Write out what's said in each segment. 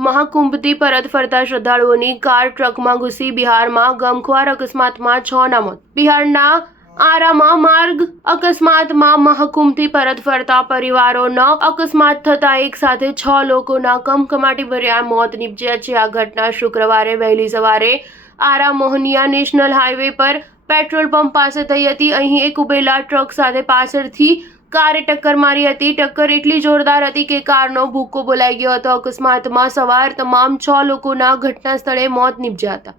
મહાકુંભથી પરત ફરતા શ્રદ્ધાળુઓની કાર ટ્રકમાં ઘૂસી બિહારમાં ગમખ્વાર અકસ્માતમાં 6ના મોત। બિહારના આરામાં માર્ગ અકસ્માતમાં મહાકુંભથી પરત ફરતા પરિવારોનો અકસ્માત થતા એક સાથે 6 લોકોના કમકમાટી ભર્યા મોત નીપજ્યા છે। આ ઘટના શુક્રવારે વહેલી સવારે આરા મોહનિયા નેશનલ હાઈવે પર પેટ્રોલ પંપ પાસે થઈ હતી। અહીં એક ઉભેલા ટ્રક સાથે પાછળથી કારે ટક્કર મારી હતી। ટક્કર એટલી જોરદાર હતી કે કારનો ભૂક્કો બોલાઈ ગયો હતો। અકસ્માતમાં સવાર તમામ 6 લોકોના ઘટના સ્થળે મોત નીપજ્યા હતા।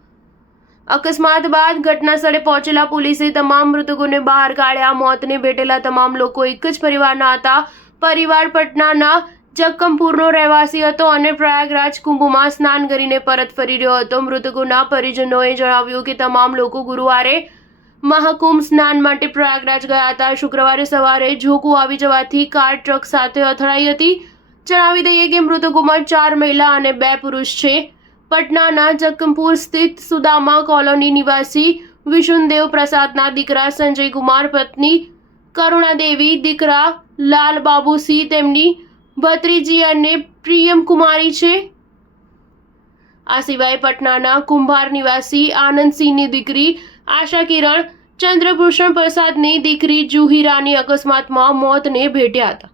અકસ્માત બાદ ઘટના સ્થળે પહોંચેલા પોલીસે તમામ મૃતકોને બહાર કાઢ્યા। મોતને ભેટેલા તમામ લોકો એક જ પરિવારના હતા। પરિવાર પટનાના જક્કમપુરનો રહેવાસી હતો અને પ્રયાગરાજ કુંભમાં સ્નાન કરીને પરત ફરી રહ્યો હતો। મૃતકોના પરિજનોએ જણાવ્યું કે તમામ લોકો ગુરુવારે મહાકુંભ સ્નાન માટે પ્રયાગરાજ ગયા હતા। શુક્રવારે સવારે ઝોકું આવી જવાથી કાર ટ્રક સાથે અથડાઈ હતી। જણાવી દઈએ કે મૃતકોમાં 4 મહિલા અને 2 પુરુષ છે। પટનાના જક્કમપુર સ્થિત સુદામા કોલોની નિવાસી વિશુનદેવ પ્રસાદના દીકરા સંજય કુમાર, પત્ની કરુણાદેવી, દીકરા લાલબાબુ સિંહ, તેમની ભત્રીજી અને પ્રિયમ કુમારી છે। આ સિવાય પટનાના કુંભાર નિવાસી આનંદસિંહની દીકરી આશા કિરણ, ચંદ્રભૂષણ પ્રસાદની દીકરી જુહીરાની અકસ્માતમાં મોતને ભેટ્યા હતા।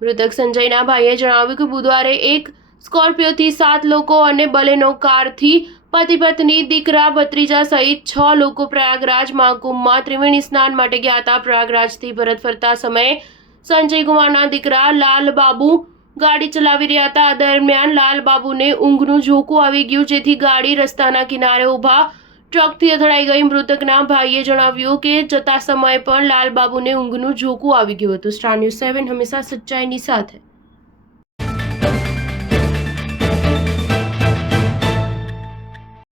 મૃતક સંજયના ભાઈએ જણાવ્યું કે બુધવારે એક સ્કોર્પિયોથી 7 લોકો અને બલેનો કારથી પતિ પત્ની, દીકરા, ભત્રીજા સહિત 6 લોકો પ્રયાગરાજ મહાકુંભમાં ત્રિવેણી સ્નાન માટે ગયા હતા। પ્રયાગરાજથી પરત ફરતા સમયે સંજય કુમારના દીકરા લાલબાબુ ગાડી ચલાવી રહ્યા હતા। આ દરમિયાન લાલબાબુને ઊંઘનું ઝોકું આવી ગયું, જેથી ગાડી રસ્તાના કિનારે ઊભા ટ્રકથી અથડાઈ ગઈ। મૃતકના ભાઈએ જણાવ્યું કે જતા સમયે પણ લાલબાબુને ઊંઘનું ઝોકું આવી ગયું હતું। સ્ટાર ન્યૂઝ 7 હંમેશા સચ્ચાઈની સાથે।